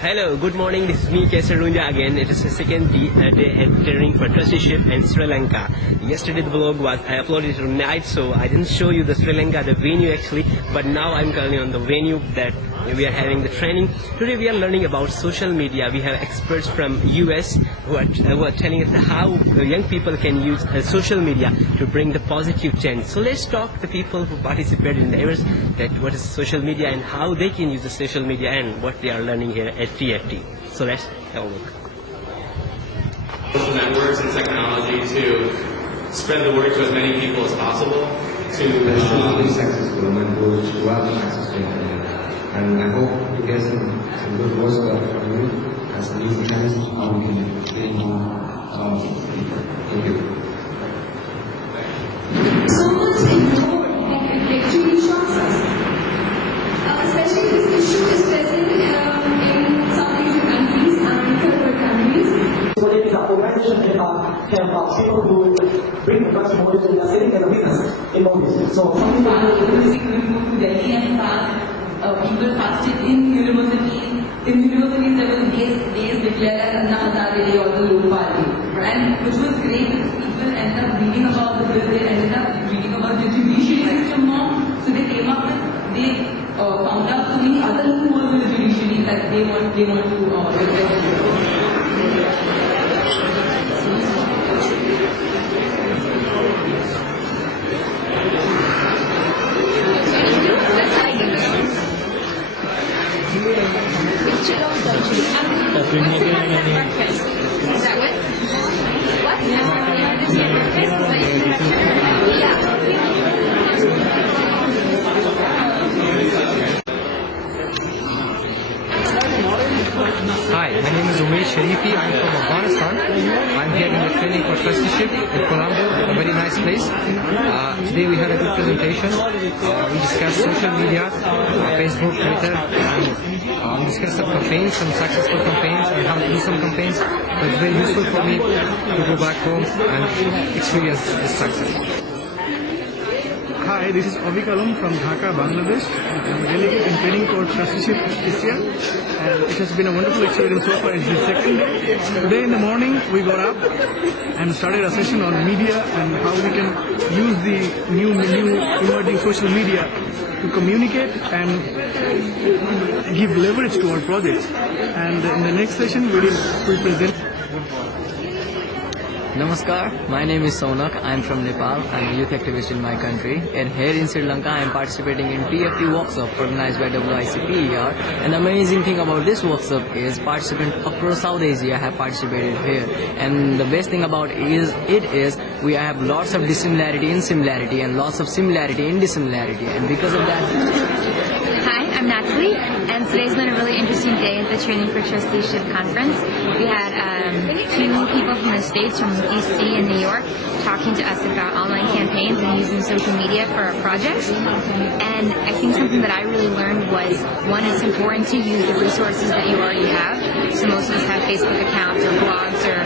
Hello, good morning. This is me, Qaisar Roonjha again. It is the second day at training for trusteeship in Sri Lanka. Yesterday the vlog was I uploaded it tonight, so I didn't show you the Sri Lanka, the venue actually. But now I'm currently on the venue that we are having the training. Today we are learning about social media. We have experts from US who are telling us how young people can use social media to bring the positive change. So let's talk to the people who participated in the areas that what is social media and how they can use the social media and what they are learning here at TFT. So let's have a look. Social networks and technology to spread the word to as many people as possible. Especially successful when those who have access to internet. And I hope you get some good words from you as a new chance how we can create more people. Thank you. So much ignored and actually shocks us. Especially this issue is present in South Asian countries and third countries. So it is an organization that have people who bring the drugs movies and are selling their business in movies. So something like to Delhi and fast. People fasted in universities. In universities, there was days declared as Anna Hazare Day or the Lok Party, and which was great because people ended up reading about the bill. They ended up reading about the judiciary system more. So they came up with they found out so many other loopholes in the judiciary that they want to request. Hi, my name is Umesh Sharifi. I'm from Afghanistan. I'm here in the training for trusteeship in Colombo, a very nice place. Today we had a good presentation. We discussed social media, Facebook, Twitter, and we discussed some campaigns, some successful campaigns, and how to do some campaigns. So it's very useful for me to go back home and experience this success. Hi, this is Avik Alum from Dhaka, Bangladesh. I'm a delegate in training for trusteeship this year, and it has been a wonderful experience so far. It's the second day. Today in the morning, we got up and started a session on media and how we can use the new emerging social media to communicate and give leverage to our projects. And in the next session, we will present. Namaskar, my name is Sonak. I am from Nepal. I am a youth activist in my country. And here in Sri Lanka, I am participating in TFT workshop organized by WICPER. And the amazing thing about this workshop is participants across South Asia have participated here. And the best thing about it is we have lots of dissimilarity in similarity and lots of similarity in dissimilarity. And because of that... Hi, I'm Natalie, and today's been a really interesting day at the Training for Trusteeship conference. We had two people from the States, from DC and New York, talking to us about online campaigns and using social media for our projects. And I think something that I really learned was, one, it's important to use the resources that you already have. So most of us have Facebook accounts or blogs or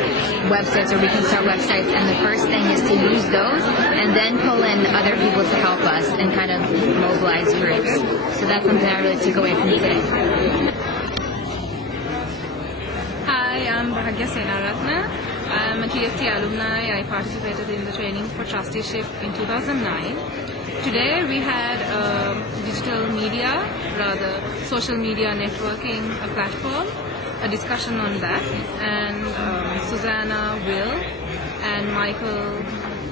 websites, or we can start websites, and the first thing is to use those and then pull in other people to help us and kind of mobilize groups. So that's something I really took away from today. Hi, I'm Bhagya Senaratna. I'm a TFT alumni. I participated in the training for trusteeship in 2009. Today we had digital media, rather social media networking, a platform, a discussion on that, and Susanna Will and Michael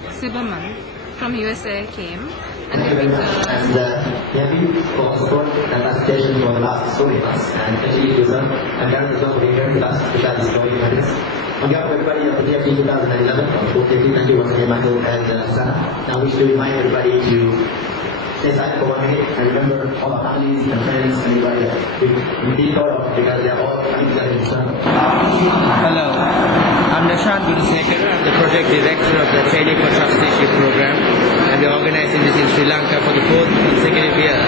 Silberman from USA came. And they we have been for and presentation for the last story months, and actually it was I'm very glad to be here the last special story events. On behalf of everybody at the TFT 2011, thank you once again, Michael and Susanna. Now we should remind everybody to stay silent for 1 minute and remember all our families and friends and everybody that we feel proud of because they're all coming together in Susanna. Hello, I'm Nashant Gurusekar. I'm the project director of the Training for Trusteeship program, and we're organizing this in Sri Lanka for the 4th consecutive year.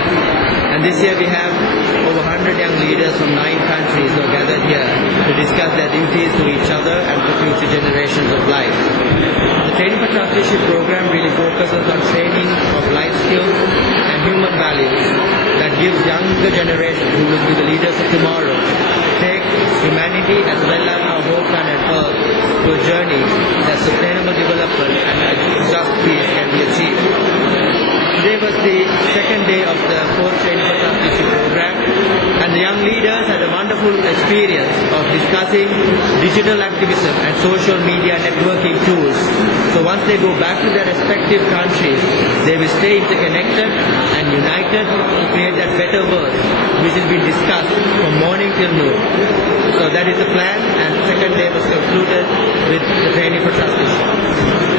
And this year we have over 100 young leaders from 9 countries who are gathered here to discuss their duties to each other and to future generations of life. The Training for Trusteeship program really focuses on training of life skills and human values that gives younger generations who will be the leaders of tomorrow take to a journey that sustainable development and a just peace can be achieved. Today was the second day of the 4th Training for Trusteeship program, and the young leaders had a wonderful experience of discussing digital activism and social media networking tools. So once they go back to their respective countries, they will stay interconnected and united to create that better world which has been discussed from morning till noon. So that is the plan, and the second day was concluded with the training for trusteeship.